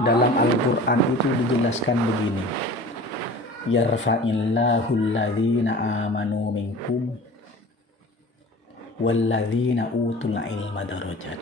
Dalam Al-Quran itu dijelaskan begini, yarfa'illahu alladhina amanu minkum walladzina utul ilma darajat.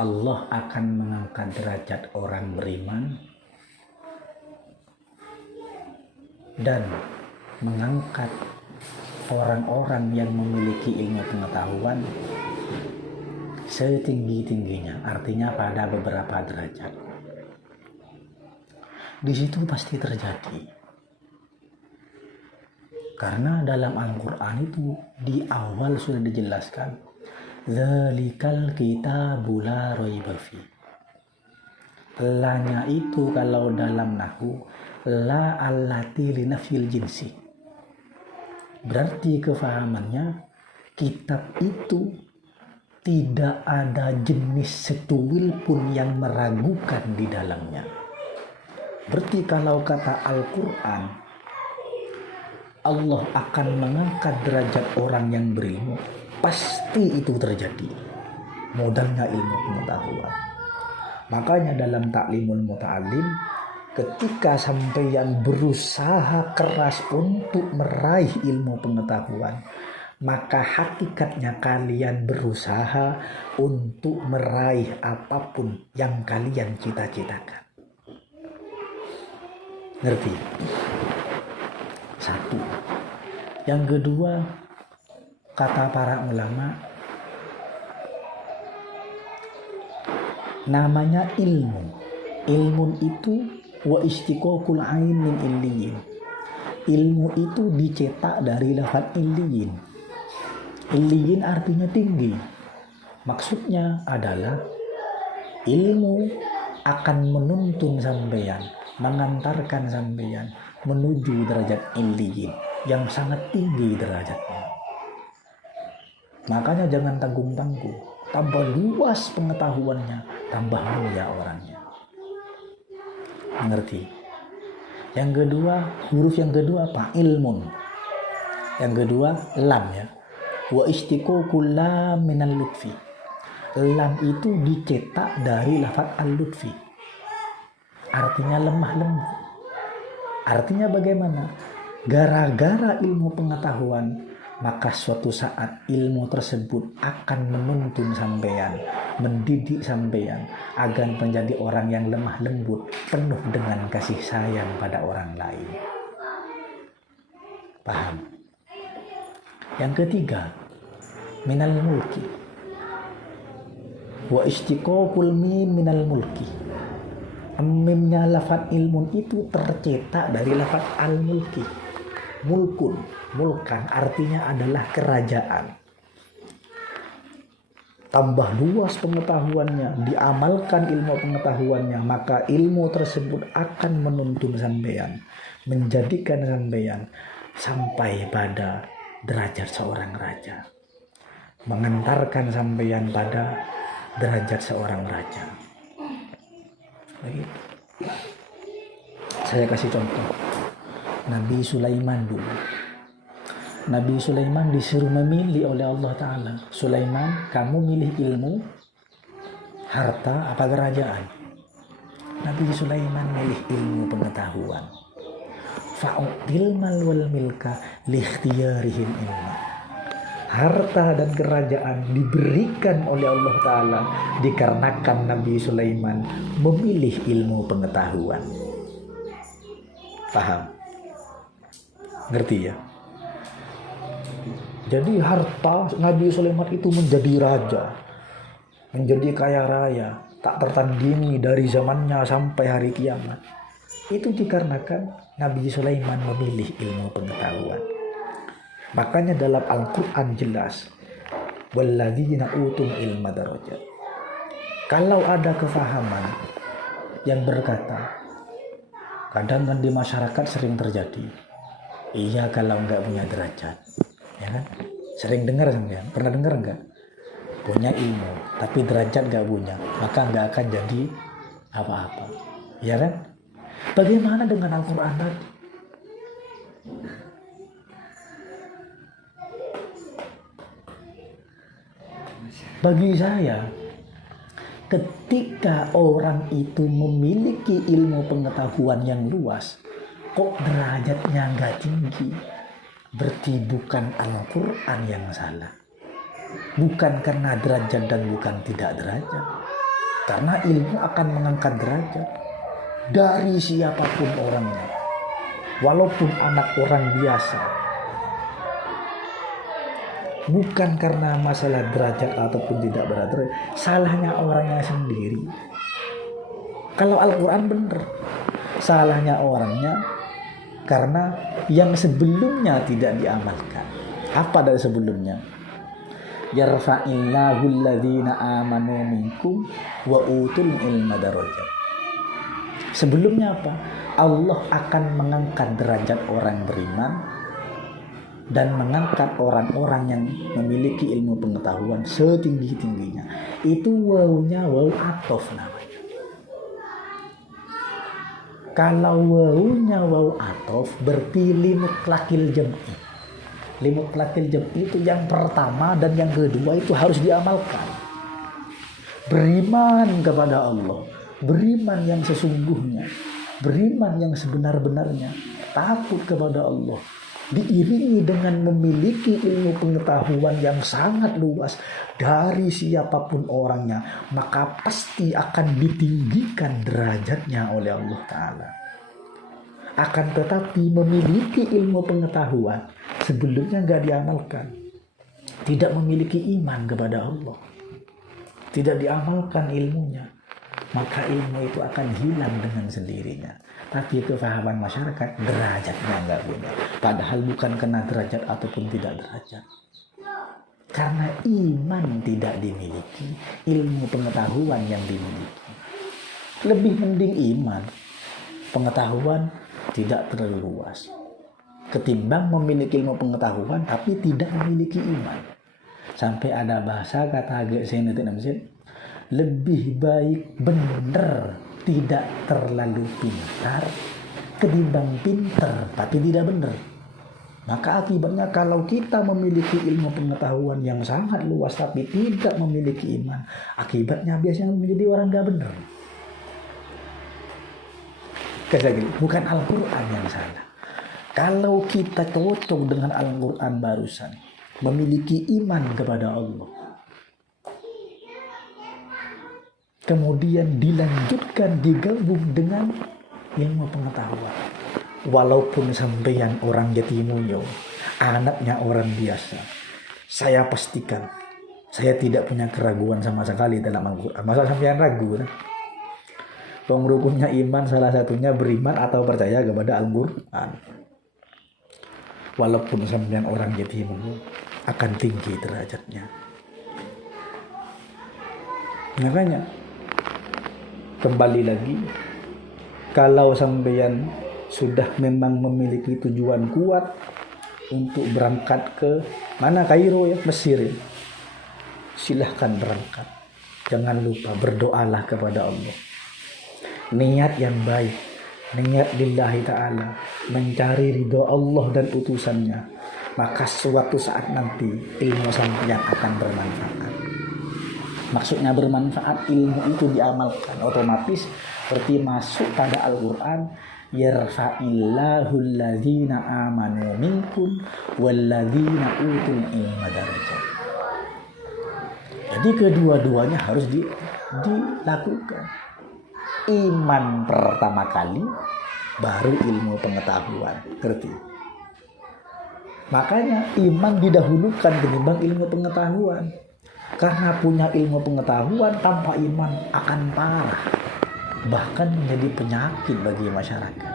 Allah akan mengangkat derajat orang beriman dan mengangkat orang-orang yang memiliki ilmu pengetahuan setinggi-tingginya, artinya pada beberapa derajat. Di situ pasti terjadi. Karena dalam Al-Quran itu di awal sudah dijelaskan, dzalikal kitabu la raiba fi. La-nya itu kalau dalam nahwu la allati li nafil jinsi. Berarti kefahamannya kitab itu tidak ada jenis setuil pun yang meragukan di dalamnya. Berarti kalau kata Al-Quran, Allah akan mengangkat derajat orang yang berilmu, pasti itu terjadi. Modalnya ilmu pengetahuan. Makanya dalam Ta'limul Muta'allim, ketika sampeyan berusaha keras untuk meraih ilmu pengetahuan, maka hakikatnya kalian berusaha untuk meraih apapun yang kalian cita-citakan. Ngerti? Satu. Yang kedua, kata para ulama, namanya ilmu. Ilmu itu wa istiqaqul ain min illiyin. Ilmu itu dicetak dari lafaz illiyin. Illiyin artinya tinggi. Maksudnya adalah ilmu akan menuntun sampeyan, mengantarkan sampeyan menuju derajat illiyin yang sangat tinggi derajatnya. Makanya jangan tanggung-tanggung. Tambah luas pengetahuannya, tambah mulia orangnya. Mengerti? Yang kedua, huruf yang kedua apa? Ilmun. Yang kedua, lam ya. Wa istiqaqul lam minal lutfi. Lam itu dicetak dari lafaz al-lutfi. Artinya lemah lembut. Artinya bagaimana? Gara-gara ilmu pengetahuan, maka suatu saat ilmu tersebut akan menuntun sampeyan, mendidik sampeyan agar menjadi orang yang lemah lembut, penuh dengan kasih sayang pada orang lain. Paham? Yang ketiga, minal mulki. Wa istiqaqul mim minal mulki. Mimnya lafaz ilmun itu tercetak dari lafaz al-mulki. Mulkun, mulkan artinya adalah kerajaan. Tambah luas pengetahuannya, diamalkan ilmu pengetahuannya, maka ilmu tersebut akan menuntun sampeyan, menjadikan sampeyan sampai pada derajat seorang raja, mengantarkan sampeyan pada derajat seorang raja. Begitu. Saya kasih contoh. Nabi Sulaiman dulu. Nabi Sulaiman disuruh memilih oleh Allah Ta'ala. Sulaiman, kamu milih ilmu, harta, apa kerajaan? Nabi Sulaiman milih ilmu pengetahuan. Fa'util mal wal milka likhtiyarihim ilma. Harta dan kerajaan diberikan oleh Allah Ta'ala dikarenakan Nabi Sulaiman memilih ilmu pengetahuan. Paham? Ngerti ya? Jadi harta Nabi Sulaiman itu menjadi raja, menjadi kaya raya, tak tertandingi dari zamannya sampai hari kiamat. Itu dikarenakan Nabi Sulaiman memilih ilmu pengetahuan. Makanya dalam Al-Quran jelas, walladzina utul ilma darajat. Kalau ada kefahaman yang berkata, kadang kan di masyarakat sering terjadi, iya kalau nggak punya derajat, ya kan? Sering dengar sampean, pernah dengar nggak? Punya ilmu, tapi derajat nggak punya, maka nggak akan jadi apa-apa, ya kan? Bagaimana dengan Al-Quran tadi? Bagi saya, ketika orang itu memiliki ilmu pengetahuan yang luas, kok derajatnya nggak tinggi? Berarti bukan Al-Quran yang salah. Bukan karena derajat dan bukan tidak derajat. Karena ilmu akan mengangkat derajat dari siapapun orangnya. Walaupun anak orang biasa. Bukan karena masalah derajat ataupun tidak derajat. Salahnya orangnya sendiri. Kalau Al-Quran benar. Salahnya orangnya karena yang sebelumnya tidak diamalkan. Apa dari sebelumnya? Yarfa'illahu alladhina amanu minkum wa utul ilma darajat. Sebelumnya apa? Allah akan mengangkat derajat orang beriman dan mengangkat orang-orang yang memiliki ilmu pengetahuan setinggi-tingginya. Itu wawunya waw atof namanya. Kalau wawunya waw atof berarti limutlaqil jam'i. Limutlaqil jam'i itu yang pertama dan yang kedua itu harus diamalkan. Beriman kepada Allah, beriman yang sesungguhnya, beriman yang sebenar-benarnya, takut kepada Allah, diiringi dengan memiliki ilmu pengetahuan yang sangat luas dari siapapun orangnya, maka pasti akan ditinggikan derajatnya oleh Allah Ta'ala. Akan tetapi memiliki ilmu pengetahuan sebelumnya nggak diamalkan, tidak memiliki iman kepada Allah, tidak diamalkan ilmunya, maka ilmu itu akan hilang dengan sendirinya. Tapi kefahaman masyarakat derajatnya nggak punya. Padahal bukan kena derajat ataupun tidak derajat. Karena iman tidak dimiliki, ilmu pengetahuan yang dimiliki. Lebih mending iman, pengetahuan tidak terlalu luas. Ketimbang memiliki ilmu pengetahuan tapi tidak memiliki iman. Sampai ada bahasa kata agak senetik namanya, lebih baik benar tidak terlalu pintar ketimbang pintar tapi tidak benar. Maka akibatnya kalau kita memiliki ilmu pengetahuan yang sangat luas tapi tidak memiliki iman, akibatnya biasanya menjadi orang gak benar. Bukan Al-Quran yang salah. Kalau kita cocok dengan Al-Quran barusan, memiliki iman kepada Allah, kemudian dilanjutkan digabung dengan ilmu pengetahuan. Walaupun sampeyan orang Jatimunyo, anaknya orang biasa, saya pastikan saya tidak punya keraguan sama sekali dalam Al-Quran. Masa sampeyan ragu? Rukunnya iman salah satunya beriman atau percaya kepada Al-Quran. Walaupun sampeyan orang Jatimunyo akan tinggi derajatnya. Makanya kembali lagi, kalau sampeyan sudah memang memiliki tujuan kuat untuk berangkat ke mana, Kairo ya, Mesir ya, silahkan berangkat. Jangan lupa berdoalah kepada Allah. Niat yang baik, niat lillahi ta'ala, mencari ridho Allah dan utusannya, maka suatu saat nanti ilmu sampeyan akan bermanfaat. Maksudnya bermanfaat, ilmu itu diamalkan, otomatis seperti masuk pada Al-Quran, yarfa'illahu alladhina amanu minkum walladhina utul ilma darajat. Jadi kedua-duanya harus dilakukan. Iman pertama kali, baru ilmu pengetahuan. Ngerti? Makanya iman didahulukan ketimbang ilmu pengetahuan. Karena punya ilmu pengetahuan tanpa iman akan parah, bahkan menjadi penyakit bagi masyarakat.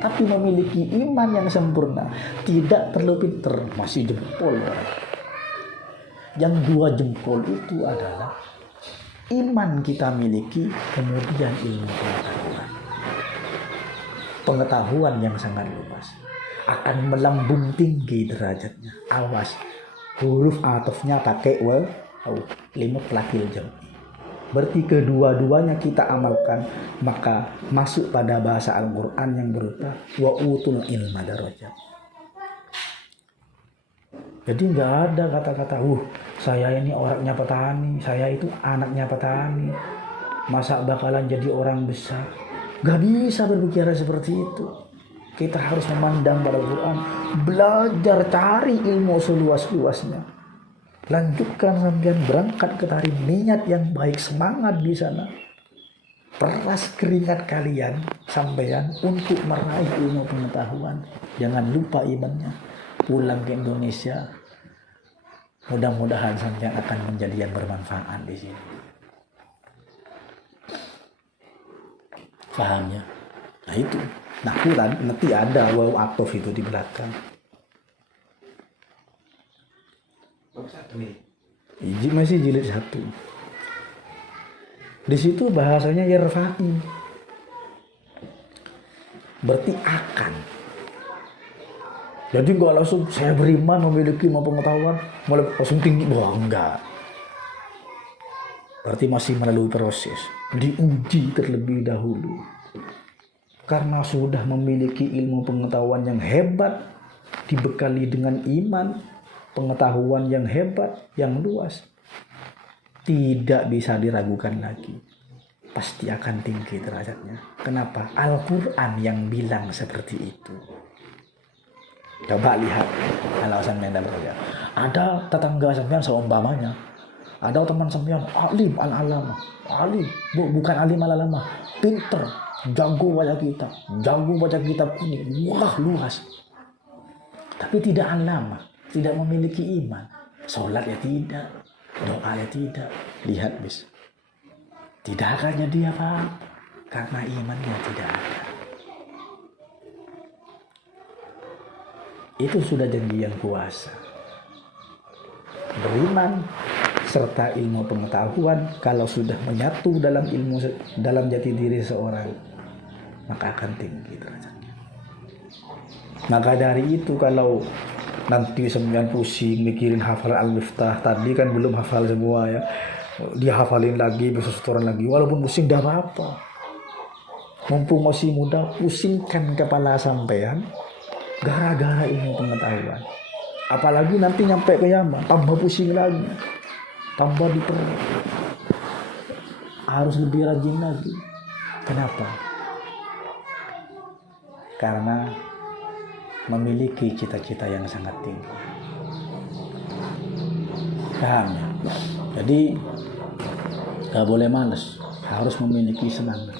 Tapi memiliki iman yang sempurna, tidak perlu pinter, masih jempol. Yang dua jempol itu adalah iman kita miliki, kemudian ilmu pengetahuan. Pengetahuan yang sangat luas akan melambung tinggi derajatnya. Awas, huruf atofnya pakai waw, limutlaqil jam'i. Berarti kedua-duanya kita amalkan, maka masuk pada bahasa Al-Quran yang berupa wa utul ilma darajat. Jadi nggak ada kata-kata, saya ini orangnya petani, saya itu anaknya petani, masa bakalan jadi orang besar. Nggak bisa berbicara seperti itu. Kita harus memandang pada Al-Quran, belajar cari ilmu seluas-luasnya. Lanjutkan sampean berangkat ke Tarim, niat yang baik, semangat di sana. Peras keringat kalian sampean untuk meraih ilmu pengetahuan. Jangan lupa imannya. Pulang ke Indonesia, mudah-mudahan sampean akan menjadi yang bermanfaat di sini. Pahamnya? Nah itu. Nah Quran nanti ada waw atof itu di belakang. Masih jilid 1. Di situ bahasanya yarfa'i. Berarti akan. Jadi enggak langsung saya beriman memiliki ilmu pengetahuan malah langsung tinggi. Wah enggak. Berarti masih melalui proses. Diuji terlebih dahulu. Karena sudah memiliki ilmu pengetahuan yang hebat, dibekali dengan iman, pengetahuan yang hebat, yang luas, tidak bisa diragukan lagi. Pasti akan tinggi derajatnya. Kenapa? Al-Quran yang bilang seperti itu. Coba lihat, kalau sampean saja. Ada tetangga sampean seumpamanya, ada teman sampean alim al-alama, alim, bukan alim al-alama, pinter, jago baca kitab kuning, wah luas. Tapi tidak alama, tidak memiliki iman. Sholat ya tidak, doa ya tidak. Lihat bis, tidak akan jadi apa-apa karena imannya tidak ada. Itu sudah janji yang kuasa. Beriman serta ilmu pengetahuan kalau sudah menyatu dalam jati diri seorang, maka akan tinggi derajatnya. Maka dari itu kalau nanti sembilan pusing mikirin hafalan Al-Miftah, tadi kan belum hafal semua ya, dia hafalin lagi, besok setoran lagi, walaupun pusing dah apa-apa. Mumpung masih muda, pusingkan kepala sampean gara-gara ilmu pengetahuan. Apalagi nanti nyampe ke Yaman, tambah pusing lagi, tambah diperlukan, harus lebih rajin lagi. Kenapa? Karena memiliki cita-cita yang sangat tinggi. Paham ya? Jadi gak boleh males, harus memiliki semangat.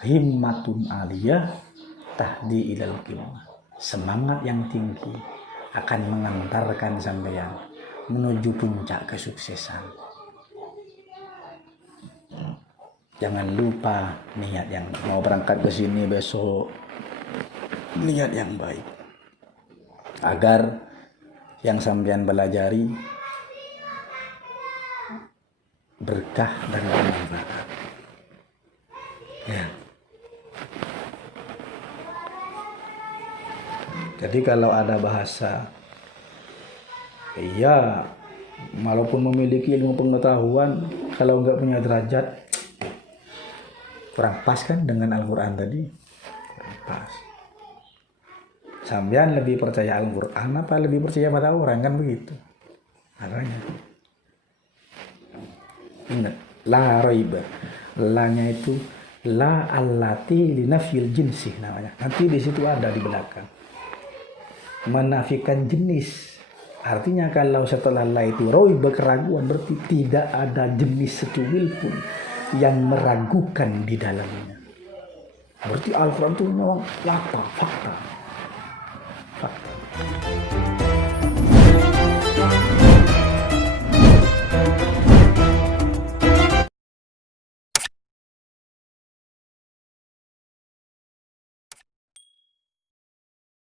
Himmatun aliyah tahdi ilal qimah. Semangat yang tinggi akan mengantarkan sampeyan menuju puncak kesuksesan. Jangan lupa niat yang mau berangkat ke sini besok, niat yang baik agar yang sampeyan pelajari berkah dan bermanfaat. Ya. Jadi kalau ada bahasa, iya, walaupun memiliki ilmu pengetahuan, kalau nggak punya derajat, kurang pas kan dengan Al-Quran tadi? Kurang pas. Sampean lebih percaya Al-Quran apa lebih percaya pada orang, kan begitu? Makanya ingat, la raiba, la-nya itu la allati linafil jinsi namanya. Nanti di situ ada di belakang. Menafikan jenis. Artinya kalau setelah la itu raiba, keraguan, berarti tidak ada jenis secuil pun yang meragukan di dalamnya. Berarti Al-Quran itu memang nyata, fakta.